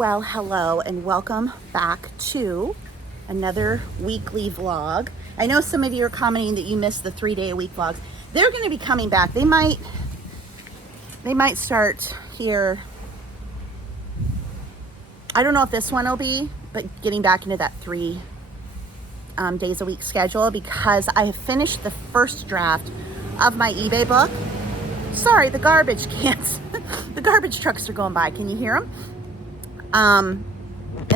Well, hello and welcome back to another weekly vlog. I know some of you are commenting that you missed the 3-day-a-week vlogs. They're going to be coming back. They might start here. I don't know if this one will be, but getting back into that 3 days a week schedule, because I have finished the first draft of my eBay book. Sorry, the garbage cans. The garbage trucks are going by. Can you hear them? And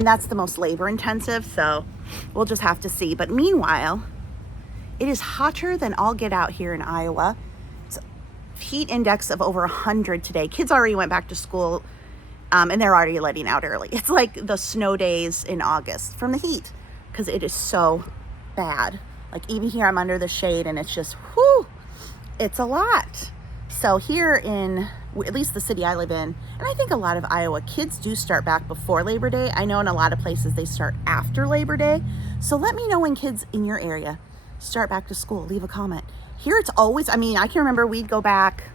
that's the most labor intensive, so we'll just have to see. But meanwhile, it is hotter than all get out here in Iowa. It's a heat index of over 100 today. Kids already went back to school, and they're already letting out early. It's like the snow days in August from the heat, because it is so bad. Like even here, I'm under the shade, and it's just, whew, it's a lot. So here in, at least the city I live in, and I think a lot of Iowa, kids do start back before Labor Day. I know in a lot of places they start after Labor Day. So let me know when kids in your area start back to school. Leave a comment. Here it's always, I can remember we'd go back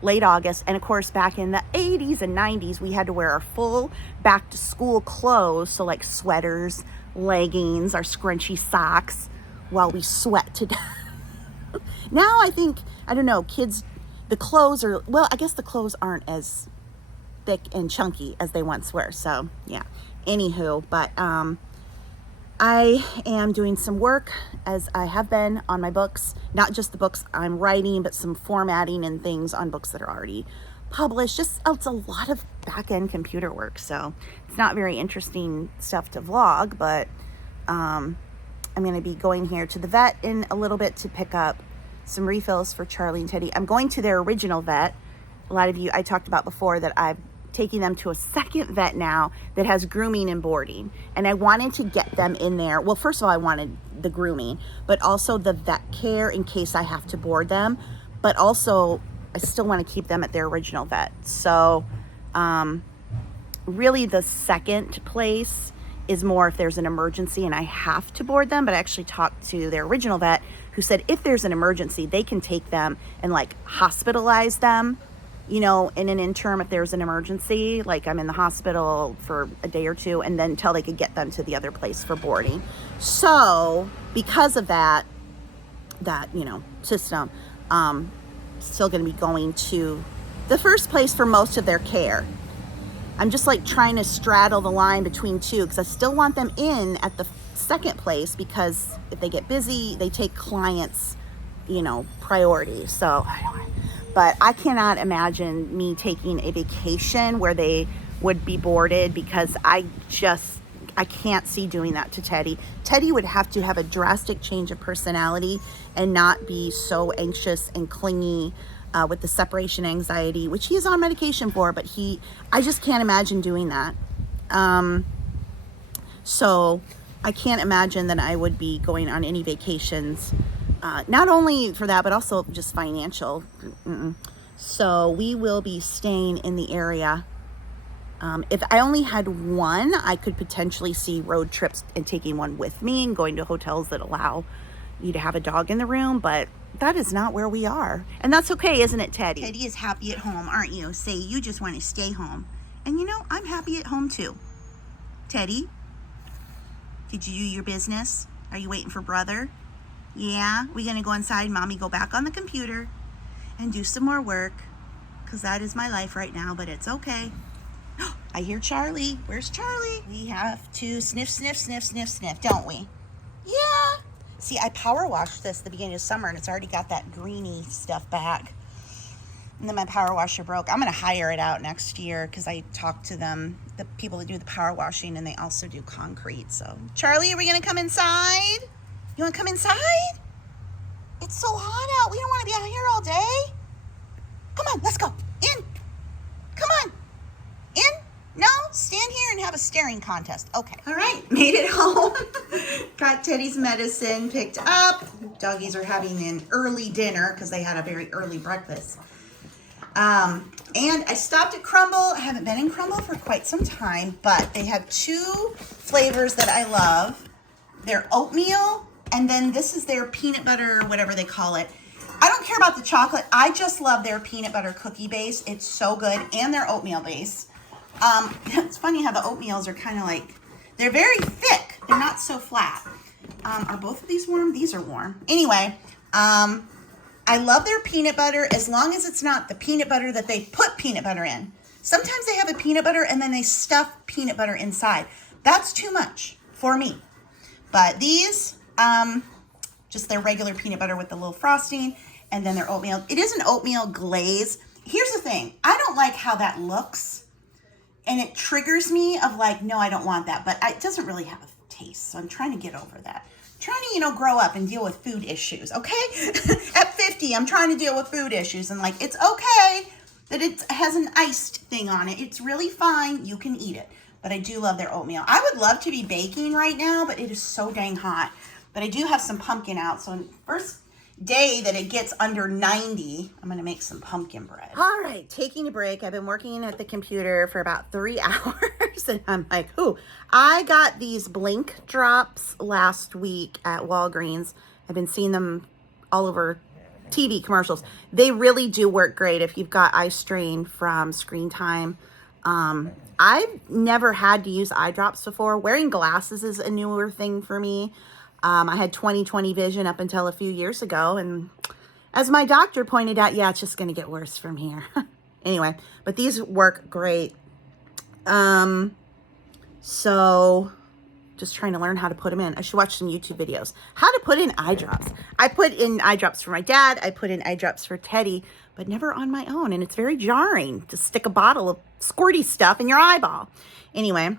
late August, and of course back in the 80s and 90s, we had to wear our full back to school clothes. So like sweaters, leggings, our scrunchy socks, while we sweat to death. Now I think, I don't know, kids, the clothes are, well, I guess the clothes aren't as thick and chunky as they once were. So yeah, anywho, but I am doing some work, as I have been, on my books, not just the books I'm writing, but some formatting and things on books that are already published. Just, it's a lot of back-end computer work. So it's not very interesting stuff to vlog, but I'm going to be going here to the vet in a little bit to pick up some refills for Charlie and Teddy. I'm going to their original vet. A lot of you, I talked about before that I'm taking them to a second vet now that has grooming and boarding. And I wanted to get them in there. Well, first of all, I wanted the grooming, but also the vet care in case I have to board them. But also, I still want to keep them at their original vet. So really the second place is more if there's an emergency and I have to board them. But I actually talked to their original vet, who said if there's an emergency, they can take them and like hospitalize them, you know, in an interim if there's an emergency, like I'm in the hospital for a day or two, and then until they could get them to the other place for boarding. So because of that, you know, system, still going to be going to the first place for most of their care. I'm just like trying to straddle the line between two, because I still want them in at the second place, because if they get busy, they take clients, you know, priority. So, but I cannot imagine me taking a vacation where they would be boarded, because I can't see doing that to Teddy. Teddy would have to have a drastic change of personality and not be so anxious and clingy with the separation anxiety, which he is on medication for, but I just can't imagine doing that. So I can't imagine that I would be going on any vacations, not only for that, but also just financial. So we will be staying in the area. If I only had one, I could potentially see road trips and taking one with me and going to hotels that allow you to have a dog in the room, but that is not where we are. And that's okay, isn't it, Teddy? Teddy is happy at home, aren't you? Say you just want to stay home. And you know, I'm happy at home too. Teddy, did you do your business? Are you waiting for brother? Yeah, we're going to go inside, Mommy, go back on the computer and do some more work, because that is my life right now, but it's okay. I hear Charlie. Where's Charlie? We have to sniff, sniff, sniff, sniff, sniff, don't we? Yeah. See, I power washed this at the beginning of summer, and it's already got that greeny stuff back. And then my power washer broke. I'm going to hire it out next year, because I talked to them, the people that do the power washing, and they also do concrete. So, Charlie, are we going to come inside? You want to come inside? It's so hot out. We don't want to be out here all day. Come on, let's go. In. Come on. In. No, stand here and have a staring contest. Okay. All right, made it home. Got Teddy's medicine picked up. Doggies are having an early dinner because they had a very early breakfast. And I stopped at Crumble. I haven't been in Crumble for quite some time, but they have 2 flavors that I love. Their oatmeal, and then this is their peanut butter, or whatever they call it. I don't care about the chocolate. I just love their peanut butter cookie base. It's so good, and their oatmeal base. It's funny how the oatmeals are kind of like, they're very thick. They're not so flat. Are both of these warm? These are warm. Anyway, I love their peanut butter as long as it's not the peanut butter that they put peanut butter in. Sometimes they have a peanut butter and then they stuff peanut butter inside. That's too much for me. But these, just their regular peanut butter with the little frosting, and then their oatmeal. It is an oatmeal glaze. Here's the thing. I don't like how that looks, and it triggers me of like, no, I don't want that. But it doesn't really have a taste, so I'm trying to get over that. I'm trying to, grow up and deal with food issues, okay? At 50, I'm trying to deal with food issues, and like, it's okay that it has an iced thing on it. It's really fine. You can eat it. But I do love their oatmeal. I would love to be baking right now, but it is so dang hot. But I do have some pumpkin out. So first day that it gets under 90, I'm going to make some pumpkin bread. All right, taking a break. I've been working at the computer for about 3 hours. And I'm like, ooh, I got these Blink drops last week at Walgreens. I've been seeing them all over TV commercials. They really do work great if you've got eye strain from screen time. I've never had to use eye drops before. Wearing glasses is a newer thing for me. I had 20/20 vision up until a few years ago. And as my doctor pointed out, yeah, it's just going to get worse from here. Anyway, but these work great. So just trying to learn how to put them in. I should watch some YouTube videos. How to put in eye drops. I put in eye drops for my dad. I put in eye drops for Teddy, but never on my own. And it's very jarring to stick a bottle of squirty stuff in your eyeball. Anyway,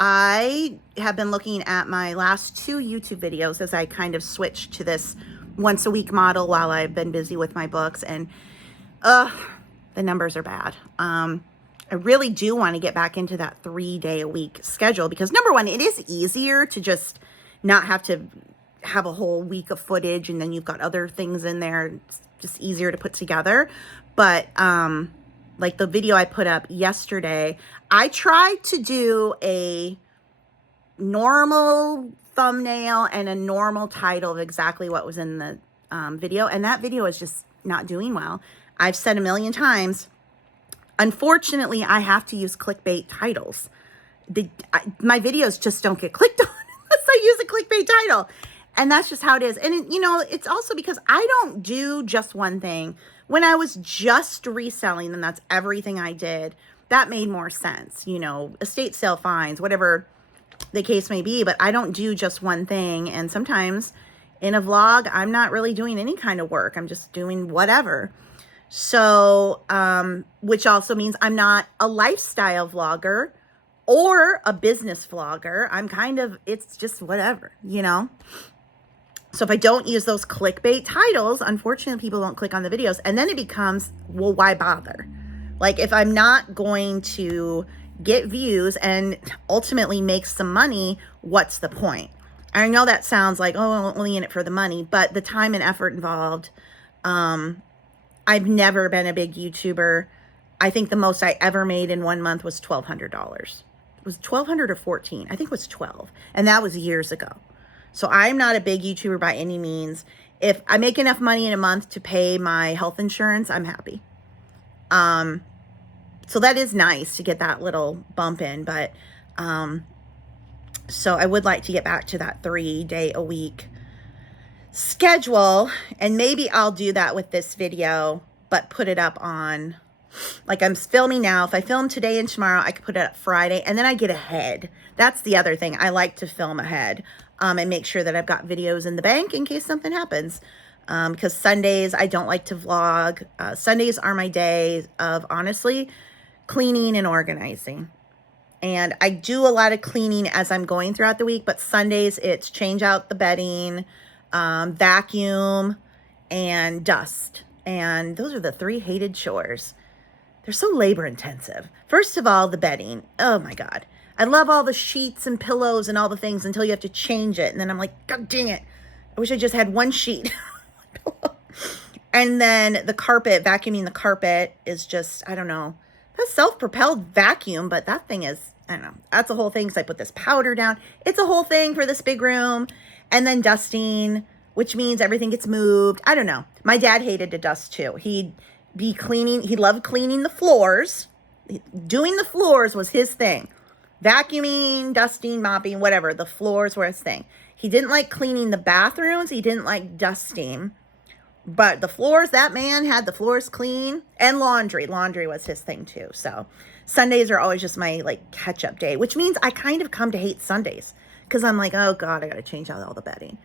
I have been looking at my last 2 YouTube videos as I kind of switched to this once a week model while I've been busy with my books, and the numbers are bad. I really do want to get back into that 3-day-a-week schedule because number one, it is easier to just not have to have a whole week of footage and then you've got other things in there. It's just easier to put together. But like the video I put up yesterday, I tried to do a normal thumbnail and a normal title of exactly what was in the video, and that video is just not doing well. I've said a million times, unfortunately, I have to use clickbait titles. My videos just don't get clicked on unless I use a clickbait title. And that's just how it is. And, it's also because I don't do just one thing. When I was just reselling them, that's everything I did. That made more sense, estate sale fines, whatever the case may be. But I don't do just one thing. And sometimes in a vlog, I'm not really doing any kind of work. I'm just doing whatever. So, which also means I'm not a lifestyle vlogger or a business vlogger. It's just whatever, So if I don't use those clickbait titles, unfortunately, people don't click on the videos. And then it becomes, well, why bother? Like, if I'm not going to get views and ultimately make some money, what's the point? I know that sounds like, oh, I'm only in it for the money, but the time and effort involved, I've never been a big YouTuber. I think the most I ever made in 1 month was $1,200. It was $1,200 or $1,400. I think it was $12. And that was years ago. So I'm not a big YouTuber by any means. If I make enough money in a month to pay my health insurance, I'm happy. So that is nice to get that little bump in. But so I would like to get back to that 3-day-a-week schedule, and maybe I'll do that with this video, but put it up on, like I'm filming now. If I film today and tomorrow, I could put it up Friday, and then I get ahead. That's the other thing. I like to film ahead and make sure that I've got videos in the bank in case something happens. Because Sundays, I don't like to vlog. Sundays are my day of, honestly, cleaning and organizing. And I do a lot of cleaning as I'm going throughout the week, but Sundays, it's change out the bedding, vacuum, and dust. And those are the 3 hated chores. They're so labor intensive. First of all, the bedding. Oh my God. I love all the sheets and pillows and all the things until you have to change it. And then I'm like, God dang it. I wish I just had one sheet. And then the carpet, vacuuming the carpet is just, I don't know. That's self-propelled vacuum, but that thing is, I don't know. That's a whole thing. So I put this powder down. It's a whole thing for this big room. And then dusting, which means everything gets moved. I don't know. My dad hated to dust too. He'd be cleaning. He loved cleaning the floors. Doing the floors was his thing. Vacuuming, dusting, mopping, whatever. The floors were his thing. He didn't like cleaning the bathrooms. He didn't like dusting. But the floors, that man had the floors clean. And laundry. Laundry was his thing too. So Sundays are always just my like catch-up day, which means I kind of come to hate Sundays. Because I'm like, oh God, I got to change out all the bedding.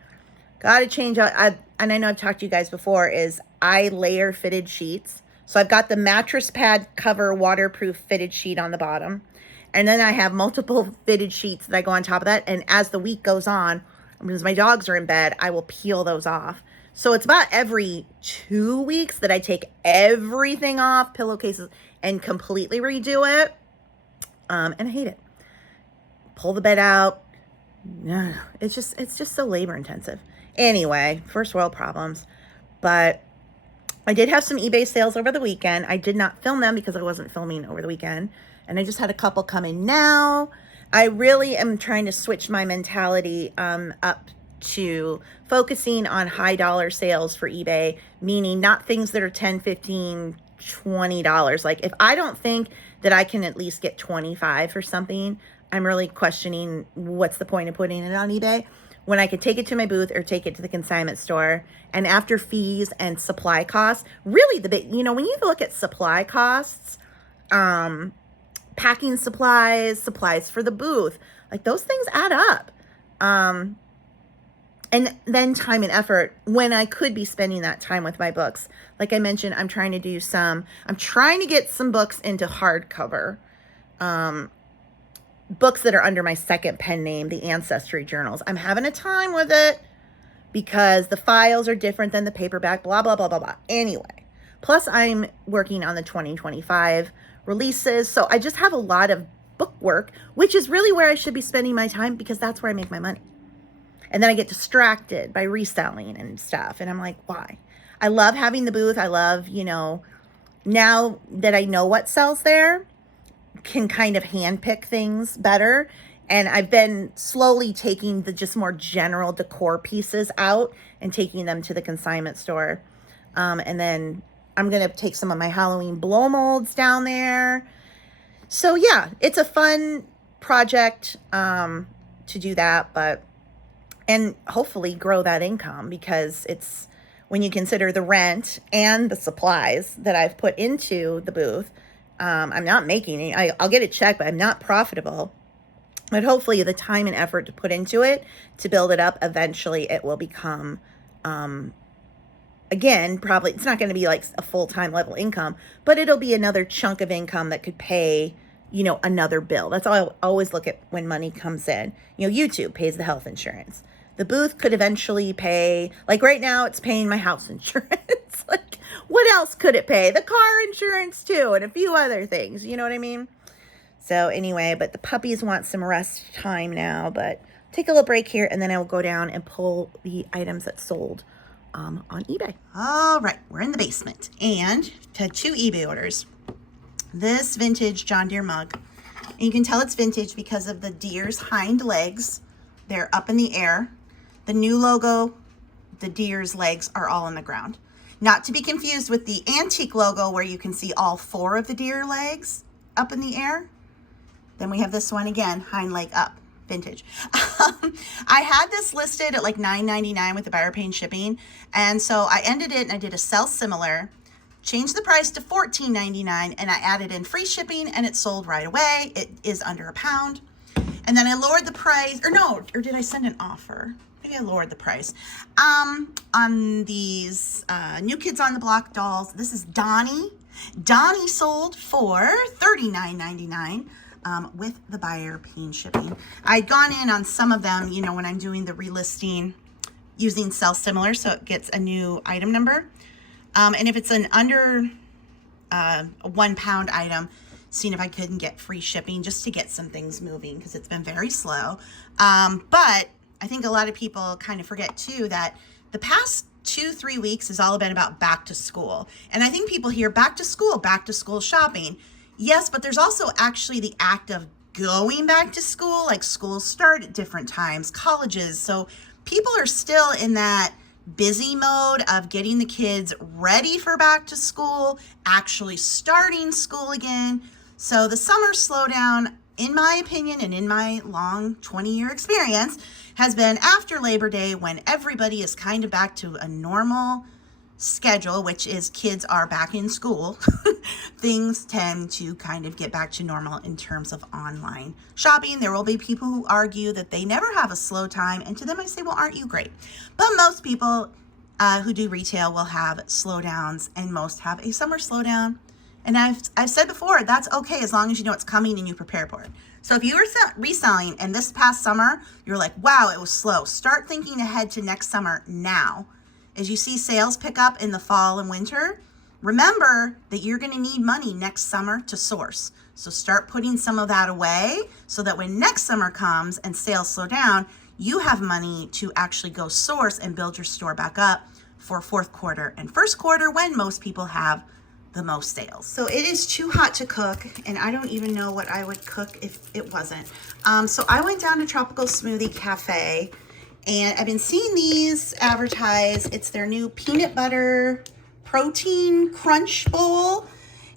Got to change out. And I know I've talked to you guys before, is I layer fitted sheets. So I've got the mattress pad cover waterproof fitted sheet on the bottom. And then I have multiple fitted sheets that I go on top of that. And as the week goes on, because my dogs are in bed, I will peel those off. So it's about every 2 weeks that I take everything off, pillowcases, and completely redo it. And I hate it. Pull the bed out. No, it's just so labor intensive. Anyway, first world problems. But I did have some eBay sales over the weekend. I did not film them because I wasn't filming over the weekend. And I just had a couple coming now. I really am trying to switch my mentality up to focusing on high dollar sales for eBay, meaning not things that are $10, $15, $20. Like if I don't think that I can at least get 25 for something, I'm really questioning what's the point of putting it on eBay when I could take it to my booth or take it to the consignment store. And after fees and supply costs, really the big, when you look at supply costs, packing supplies for the booth, like those things add up. And then time and effort when I could be spending that time with my books. Like I mentioned, I'm trying to get some books into hardcover. Books that are under my second pen name, the Ancestry Journals. I'm having a time with it because the files are different than the paperback, blah, blah, blah, blah, blah. Anyway, plus I'm working on the 2025 releases. So I just have a lot of book work, which is really where I should be spending my time because that's where I make my money. And then I get distracted by reselling and stuff. And I'm like, why? I love having the booth. I love, now that I know what sells there, can kind of handpick things better. And I've been slowly taking the just more general decor pieces out and taking them to the consignment store. And then I'm going to take some of my Halloween blow molds down there. So yeah, it's a fun project to do that, and hopefully grow that income, because it's, when you consider the rent and the supplies that I've put into the booth, I'm not making it. I'll get a check, but I'm not profitable. But hopefully the time and effort to put into it, to build it up, eventually it will become, again, probably, it's not going to be like a full-time level income, but it'll be another chunk of income that could pay, another bill. That's how I always look at when money comes in. YouTube pays the health insurance. The booth could eventually pay, like right now it's paying my house insurance. Like what else could it pay? The car insurance too, and a few other things, you know what I mean? So anyway, but the puppies want some rest time now, but take a little break here and then I will go down and pull the items that sold on eBay. All right, we're in the basement and had 2 eBay orders. This vintage John Deere mug, and you can tell it's vintage because of the deer's hind legs. They're up in the air. The new logo, the deer's legs are all on the ground. Not to be confused with the antique logo where you can see all 4 of the deer legs up in the air. Then we have this one again, hind leg up, vintage. I had this listed at like $9.99 with the buyer paying shipping. And so I ended it and I did a sell similar, changed the price to $14.99, and I added in free shipping and it sold right away. It is under a pound. And then I lowered the price, or did I send an offer? Maybe I lowered the price on these New Kids on the Block dolls. This is Donnie. Donnie sold for $39.99 with the buyer paying shipping. I'd gone in on some of them, when I'm doing the relisting using sell similar, so it gets a new item number. And if it's an under a 1 pound item, seeing if I couldn't get free shipping just to get some things moving because it's been very slow. But I think a lot of people kind of forget too that the past 2-3 weeks has all been about back to school. And I think people hear back to school shopping. Yes, but there's also actually the act of going back to school, like schools start at different times, colleges. So people are still in that busy mode of getting the kids ready for back to school, actually starting school again. So the summer slowdown, in my opinion and in my long 20-year experience, has been after Labor Day, when everybody is kind of back to a normal schedule, which is kids are back in school. Things tend to kind of get back to normal in terms of online shopping. There will be people who argue that they never have a slow time, and to them I say, well, aren't you great? But most people who do retail will have slowdowns, and most have a summer slowdown. And I've said before, that's okay as long as you know it's coming and you prepare for it. So if you were reselling and this past summer, you're like, wow, it was slow, start thinking ahead to next summer now. As you see sales pick up in the fall and winter, remember that you're going to need money next summer to source. So start putting some of that away so that when next summer comes and sales slow down, you have money to actually go source and build your store back up for fourth quarter and first quarter, when most people have the most sales. So it is too hot to cook, and I don't even know what I would cook if it wasn't. So I went down to Tropical Smoothie Cafe, and I've been seeing these advertised. It's their new peanut butter protein crunch bowl.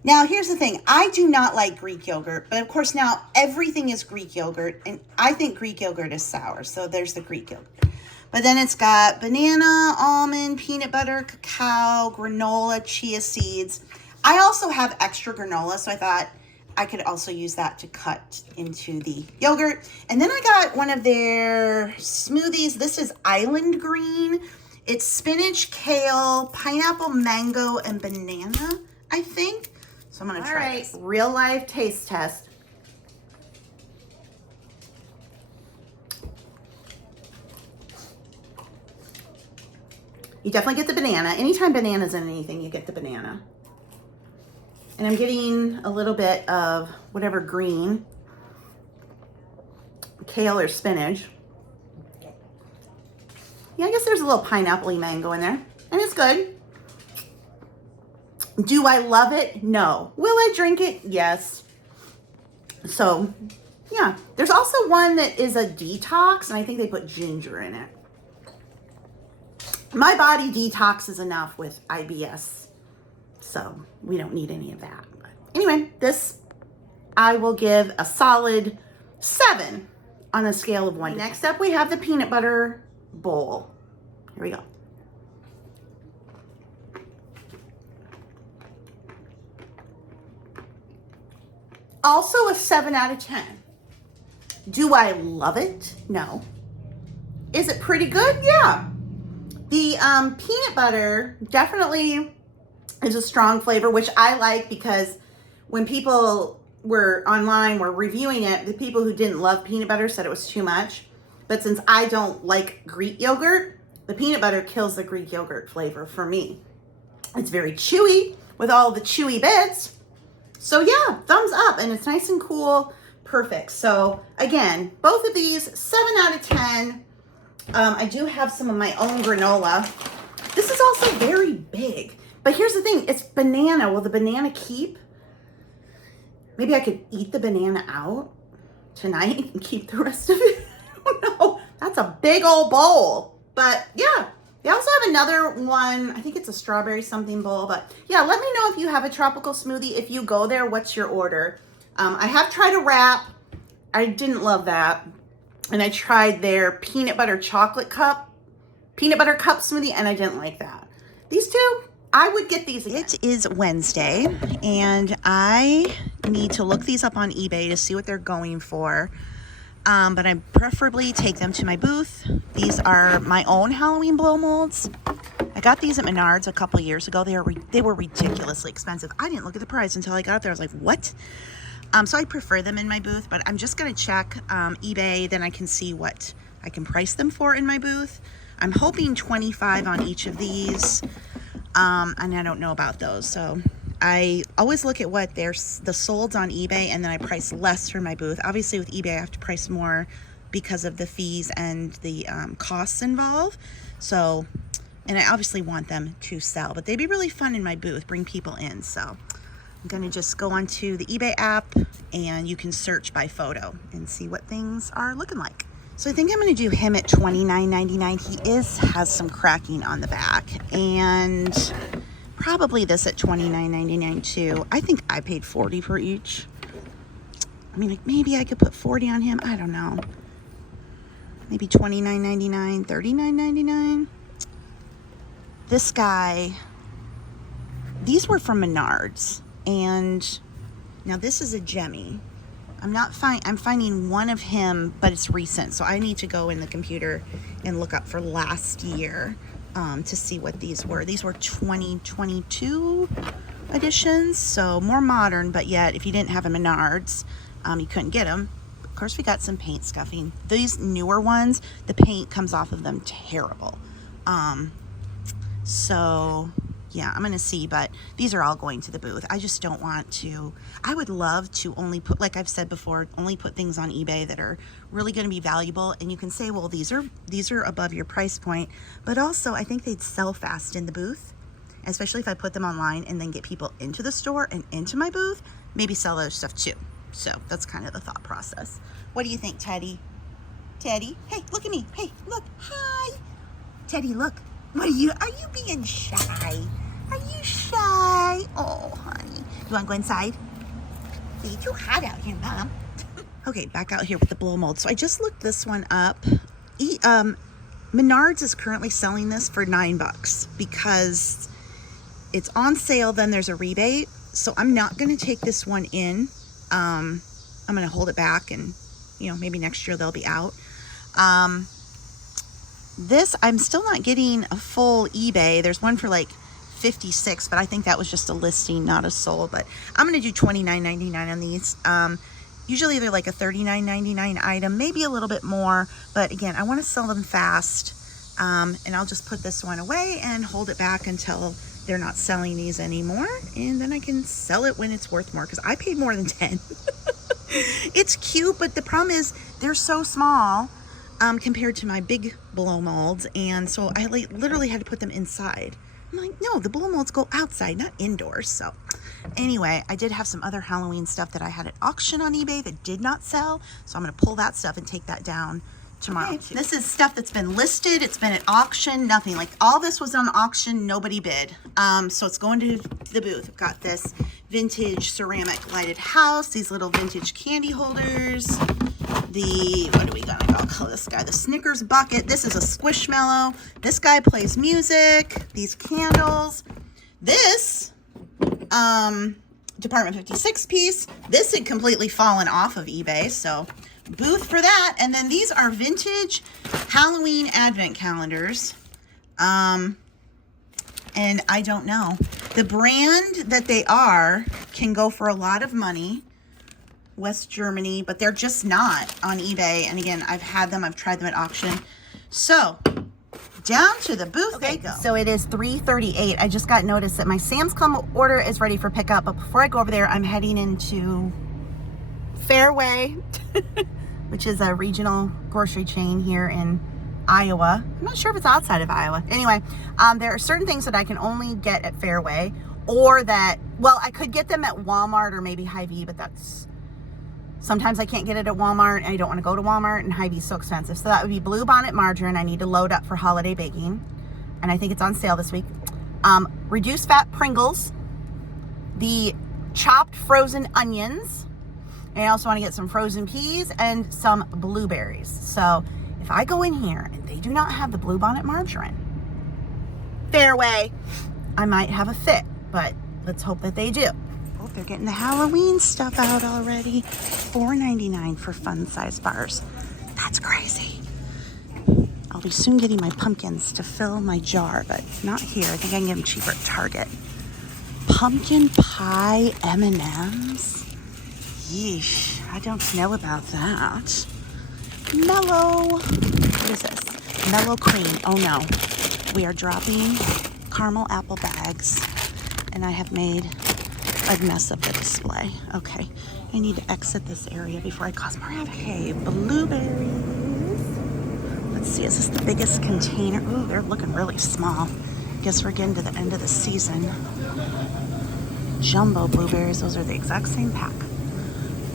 Now, here's the thing. I do not like Greek yogurt, but of course now everything is Greek yogurt, and I think Greek yogurt is sour. So there's the Greek yogurt. But then it's got banana, almond, peanut butter, cacao, granola, chia seeds. I also have extra granola, so I thought I could also use that to cut into the yogurt. And then I got one of their smoothies. This is Island Green. It's spinach, kale, pineapple, mango, and banana, I think. So I'm gonna try this. Real life taste test. You definitely get the banana. Anytime banana's in anything, you get the banana. And I'm getting a little bit of whatever green, kale or spinach. Yeah, I guess there's a little pineapple-y mango in there, and it's good. Do I love it? No. Will I drink it? Yes. So, yeah. There's also one that is a detox, and I think they put ginger in it. My body detoxes enough with IBS, so we don't need any of that. But anyway, this I will give a solid 7 on a scale of 1. Next up, we have the peanut butter bowl. Here we go. Also a 7 out of 10. Do I love it? No. Is it pretty good? Yeah. The peanut butter definitely is a strong flavor, which I like, because when people were online, were reviewing it, the people who didn't love peanut butter said it was too much. But since I don't like Greek yogurt, the peanut butter kills the Greek yogurt flavor for me. It's very chewy with all the chewy bits. So yeah, thumbs up, and it's nice and cool. Perfect. So again, both of these, 7 out of 10. I do have some of my own granola. This is also very big. But here's the thing, it's banana. Will the banana keep? Maybe I could eat the banana out tonight and keep the rest of it. I don't know. That's a big old bowl. But yeah, they also have another one. I think it's a strawberry something bowl. But yeah, let me know if you have a tropical smoothie. If you go there, what's your order? I have tried a wrap. I didn't love that. And I tried their peanut butter cup smoothie, and I didn't like that. These two, I would get these again. It is Wednesday, and I need to look these up on eBay to see what they're going for. But I preferably take them to my booth. These are my own Halloween blow molds. I got these at Menards a couple years ago. They were ridiculously expensive. I didn't look at the price until I got up there. I was like, what? So I prefer them in my booth, but I'm just going to check eBay. Then I can see what I can price them for in my booth. I'm hoping $25 on each of these, and I don't know about those. So I always look at what the solds on eBay, and then I price less for my booth. Obviously with eBay, I have to price more because of the fees and the costs involved. So, and I obviously want them to sell, but they'd be really fun in my booth, bring people in. So I'm gonna just go onto the eBay app, and you can search by photo and see what things are looking like. So I think I'm gonna do him at $29.99. He has some cracking on the back, and probably this at $29.99 too. I think I paid $40 for each. I mean, like maybe I could put 40 on him. I don't know. Maybe $29.99, $39.99. This guy, these were from Menards. And now this is a Jemmy. I'm finding one of him, but it's recent. So I need to go in the computer and look up for last year to see what these were. These were 2022 editions. So more modern, but yet if you didn't have a Menards, you couldn't get them. Of course, we got some paint scuffing. These newer ones, the paint comes off of them terrible. So yeah, I'm gonna see, but these are all going to the booth. I just don't want to. I would love to only put, like I've said before, only put things on eBay that are really going to be valuable. And you can say, well, these are above your price point, but also I think they'd sell fast in the booth, especially if I put them online and then get people into the store and into my booth, maybe sell other stuff too. So that's kind of the thought process. What do you think, Teddy? Teddy, hey, look at me. Hey, look, hi. Teddy, look. Are you being shy? Are you shy? Oh, honey. You want to go inside? It's too hot out here, Mom. Okay, back out here with the blow mold. So I just looked this one up. Menards is currently selling this for $9 because it's on sale. Then there's a rebate. So I'm not going to take this one in. I'm going to hold it back and, maybe next year they'll be out. This, I'm still not getting a full eBay. There's one for like 56, but I think that was just a listing, not a sold. But I'm going to do $29.99 on these. Usually they're like a $39.99 item, maybe a little bit more. But again, I want to sell them fast. And I'll just put this one away and hold it back until they're not selling these anymore. And then I can sell it when it's worth more, because I paid more than 10. It's cute, but the problem is they're so small compared to my big blow molds. And so I literally had to put them inside. I'm like, no, the blow molds go outside, not indoors. So anyway, I did have some other Halloween stuff that I had at auction on eBay that did not sell. So I'm going to pull that stuff and take that down tomorrow. Okay. This is stuff that's been listed. It's been at auction, nothing. Like all this was on auction, nobody bid. So it's going to the booth. I've got this vintage ceramic lighted house, these little vintage candy holders, what do we got? I'll call this guy the Snickers bucket. This is a Squishmallow. This guy plays music. These candles. This Department 56 piece. This had completely fallen off of eBay, so booth for that. And then these are vintage Halloween advent calendars. And I don't know. The brand that they are can go for a lot of money. West Germany, but they're just not on eBay. And again, I've had them, I've tried them at auction. So down to the booth they go. So it is 3:38. I just got notice that my Sam's Club order is ready for pickup, but before I go over there, I'm heading into Fairway, which is a regional grocery chain here in Iowa. I'm not sure if it's outside of Iowa. Anyway, there are certain things that I can only get at Fairway, or that, well, I could get them at Walmart or maybe Hy-Vee, but that's, sometimes I can't get it at Walmart, and I don't want to go to Walmart, and Hy-Vee is so expensive. So that would be Bluebonnet margarine. I need to load up for holiday baking, and I think it's on sale this week. Reduced fat Pringles, the chopped frozen onions, and I also want to get some frozen peas and some blueberries. So if I go in here and they do not have the Bluebonnet margarine, Fairway, I might have a fit, but let's hope that they do. Oh, they're getting the Halloween stuff out already. $4.99 for fun size bars. That's crazy. I'll be soon getting my pumpkins to fill my jar, but not here. I think I can get them cheaper at Target. Pumpkin pie M&Ms. Yeesh, I don't know about that. Mellow. What is this? Mellow cream. Oh no. We are dropping caramel apple bags, and I have made a mess of the display. Okay, I need to exit this area before I cause more havoc. Okay, blueberries. Let's see, is this the biggest container? Ooh, they're looking really small. Guess we're getting to the end of the season. Jumbo blueberries, those are the exact same pack.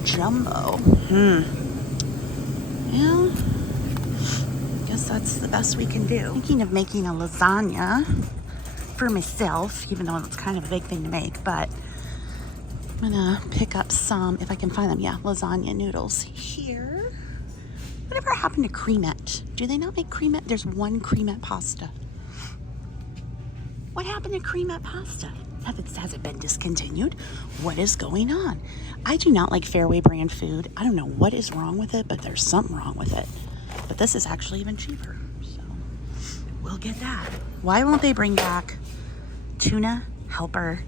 Jumbo. Well, guess that's the best we can do. Thinking of making a lasagna for myself, even though it's kind of a big thing to make, but I'm gonna pick up some, if I can find them, yeah, lasagna noodles here. Whatever happened to cremette? Do they not make cremette? There's one cremette pasta. What happened to cremette pasta? Has it been discontinued? What is going on? I do not like Fairway brand food. I don't know what is wrong with it, but there's something wrong with it. But this is actually even cheaper, so we'll get that. Why won't they bring back tuna helper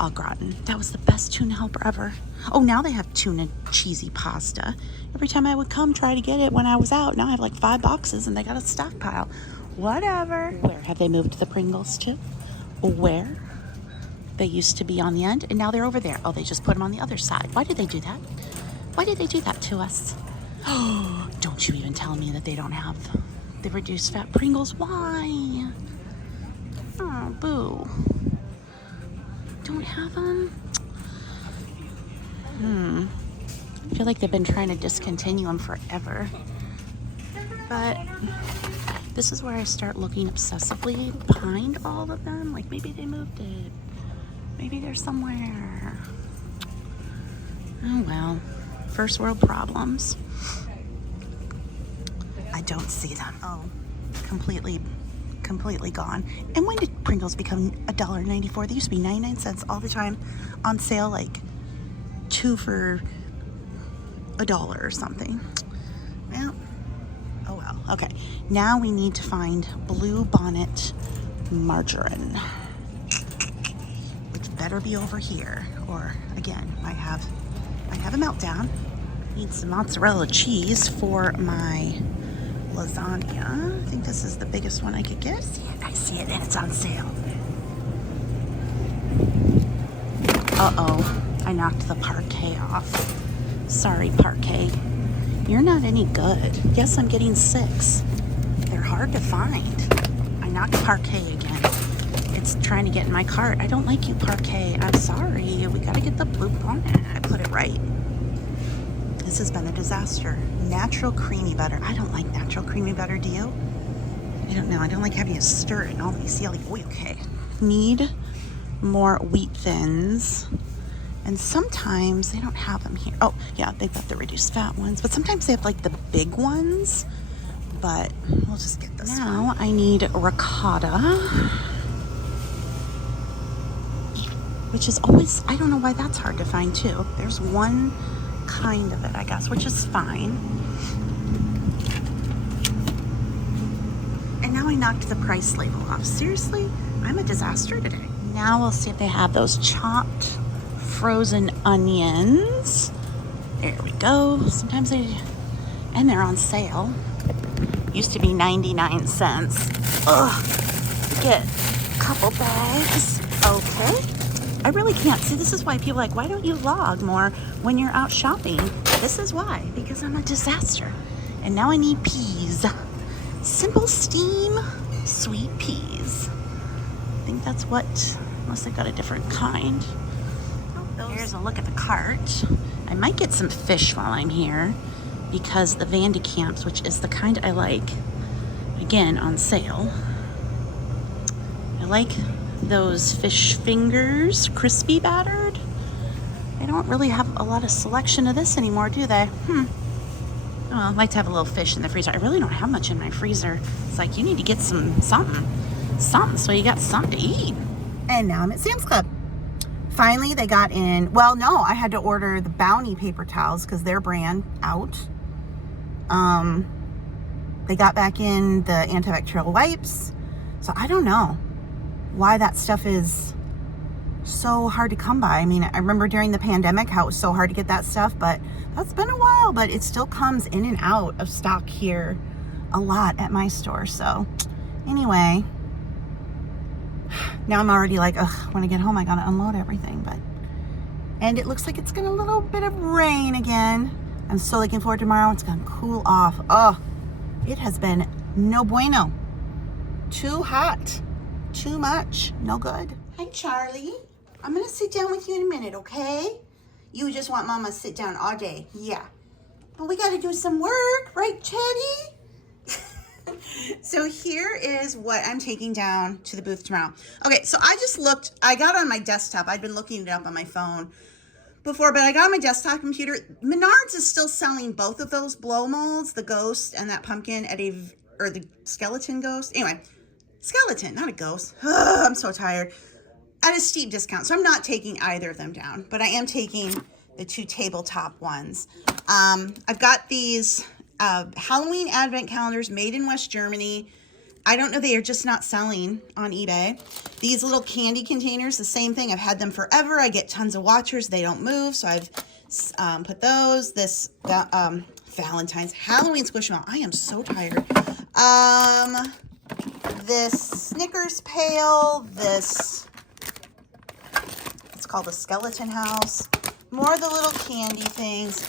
au gratin? That was the best tuna helper ever. Oh, now they have tuna cheesy pasta. Every time I would come try to get it when I was out, now I have like 5 boxes and they got a stockpile. Whatever. Where have they moved the Pringles to? Where? They used to be on the end and now they're over there. Oh, they just put them on the other side. Why did they do that? Why did they do that to us? Oh, don't you even tell me that they don't have the reduced fat Pringles. Why? Oh, boo. Don't have them? I feel like they've been trying to discontinue them forever. But this is where I start looking obsessively behind all of them. Like maybe they moved it. Maybe they're somewhere. Oh well. First world problems. I don't see them. Oh, completely gone. And when did Pringles become $1.94? They used to be 99 cents all the time on sale, like 2 for $1 or something. Well, oh well. Okay, now we need to find Blue Bonnet margarine, which better be over here, or again, might have a meltdown. Need some mozzarella cheese for my lasagna. I think this is the biggest one I could get. I see it and it's on sale. Uh-oh, I knocked the parquet off. Sorry, parquet. You're not any good. Yes, I'm getting 6. They're hard to find. I knocked parquet again. It's trying to get in my cart. I don't like you, parquet. I'm sorry. We gotta get the blue bonnet. I put it right. This has been a disaster. Natural creamy butter. I don't like natural creamy butter, do you? I don't know. I don't like having to stir it and all these. See, like, okay. Need more wheat thins. And sometimes they don't have them here. Oh, yeah, they've got the reduced fat ones. But sometimes they have, like, the big ones. But we'll just get this now one. I need ricotta. Which is always, I don't know why that's hard to find, too. There's one kind of it, I guess, which is fine. And now I knocked the price label off. Seriously, I'm a disaster today. Now we'll see if they have those chopped frozen onions. There we go. Sometimes and they're on sale. Used to be 99 cents. Ugh. Get a couple bags. Okay. I really can't. See, this is why people are like, why don't you vlog more when you're out shopping? This is why. Because I'm a disaster. And now I need peas. Simple steam, sweet peas. I think that's what, unless they've got a different kind. Here's a look at the cart. I might get some fish while I'm here because the Vandicamps, which is the kind I like, again, on sale. I like those fish fingers, crispy battered. They don't really have a lot of selection of this anymore, do they? Oh, I'd like to have a little fish in the freezer. I really don't have much in my freezer. It's like, you need to get something so you got something to eat. And now I'm at Sam's Club. Finally, they got in, well, no, I had to order the Bounty paper towels because their brand out. They got back in the antibacterial wipes. So I don't know why that stuff is so hard to come by. I mean, I remember during the pandemic how it was so hard to get that stuff, but that's been a while, but it still comes in and out of stock here a lot at my store. So anyway, now I'm already like, ugh, when I get home, I gotta unload everything. And it looks like it's gonna a little bit of rain again. I'm so looking forward to tomorrow. It's gonna cool off. Oh, it has been no bueno. Too hot. Too much. No good. Hi, Charlie. I'm gonna sit down with you in a minute, okay? You just want Mama to sit down all day. Yeah. But we gotta do some work, right, Chatty? So here is what I'm taking down to the booth tomorrow. Okay, so I just looked, I got on my desktop. I'd been looking it up on my phone before, but I got on my desktop computer. Menards is still selling both of those blow molds, the ghost and that pumpkin or the skeleton ghost. Anyway, skeleton, not a ghost. Ugh, I'm so tired. At a steep discount. So I'm not taking either of them down, but I am taking the 2 tabletop ones. I've got these Halloween advent calendars made in West Germany. I don't know, they are just not selling on eBay. These little candy containers, the same thing. I've had them forever. I get tons of watchers. They don't move, so I've put those. This Valentine's Halloween Squishmallow. I am so tired. This Snickers pail. This, it's called a skeleton house. More of the little candy things.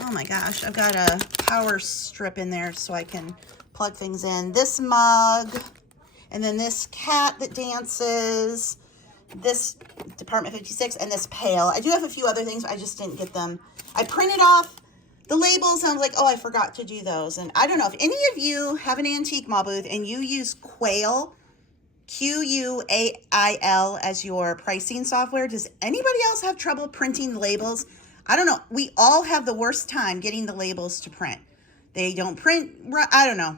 Oh my gosh, I've got a power strip in there so I can plug things in. This mug, and then this cat that dances, this Department 56, and this pail. I do have a few other things, but I just didn't get them. I printed off the labels, and I was like, oh, I forgot to do those. And I don't know if any of you have an antique mall booth and you use Quail, Quail, as your pricing software. Does anybody else have trouble printing labels? I don't know. We all have the worst time getting the labels to print. They don't print. I don't know.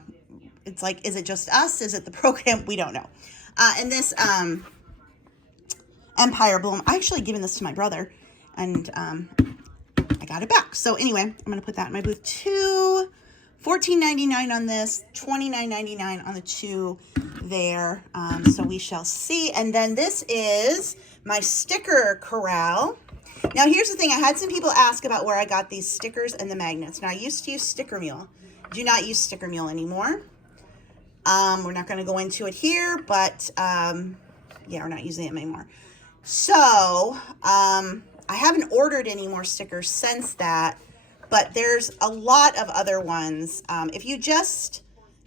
It's like, is it just us? Is it the program? We don't know. And this Empire Bloom. I actually given this to my brother, and I got it back. So anyway, I'm going to put that in my booth too. $14.99 on this, $29.99 on the 2 there. So we shall see. And then this is my sticker corral. Now here's the thing. I had some people ask about where I got these stickers and the magnets. Now I used to use Sticker Mule. Do not use Sticker Mule anymore. We're not going to go into it here, but yeah, we're not using it anymore. So I haven't ordered any more stickers since that. But there's a lot of other ones. If you just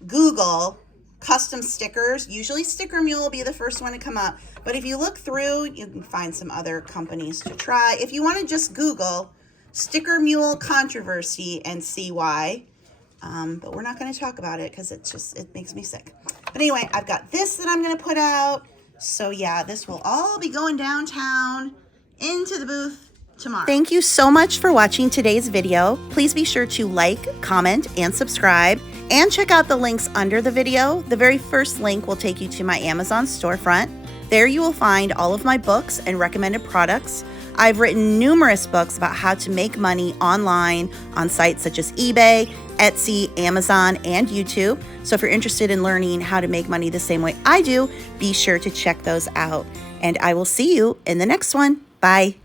Google custom stickers, usually Sticker Mule will be the first one to come up. But if you look through, you can find some other companies to try. If you want to just Google Sticker Mule controversy and see why. But we're not going to talk about it because it makes me sick. But anyway, I've got this that I'm going to put out. So yeah, this will all be going downtown into the booth tomorrow. Thank you so much for watching today's video. Please be sure to like, comment, and subscribe, and check out the links under the video. The very first link will take you to my Amazon storefront. There you will find all of my books and recommended products. I've written numerous books about how to make money online on sites such as eBay, Etsy, Amazon, and YouTube. So if you're interested in learning how to make money the same way I do, be sure to check those out. And I will see you in the next one. Bye.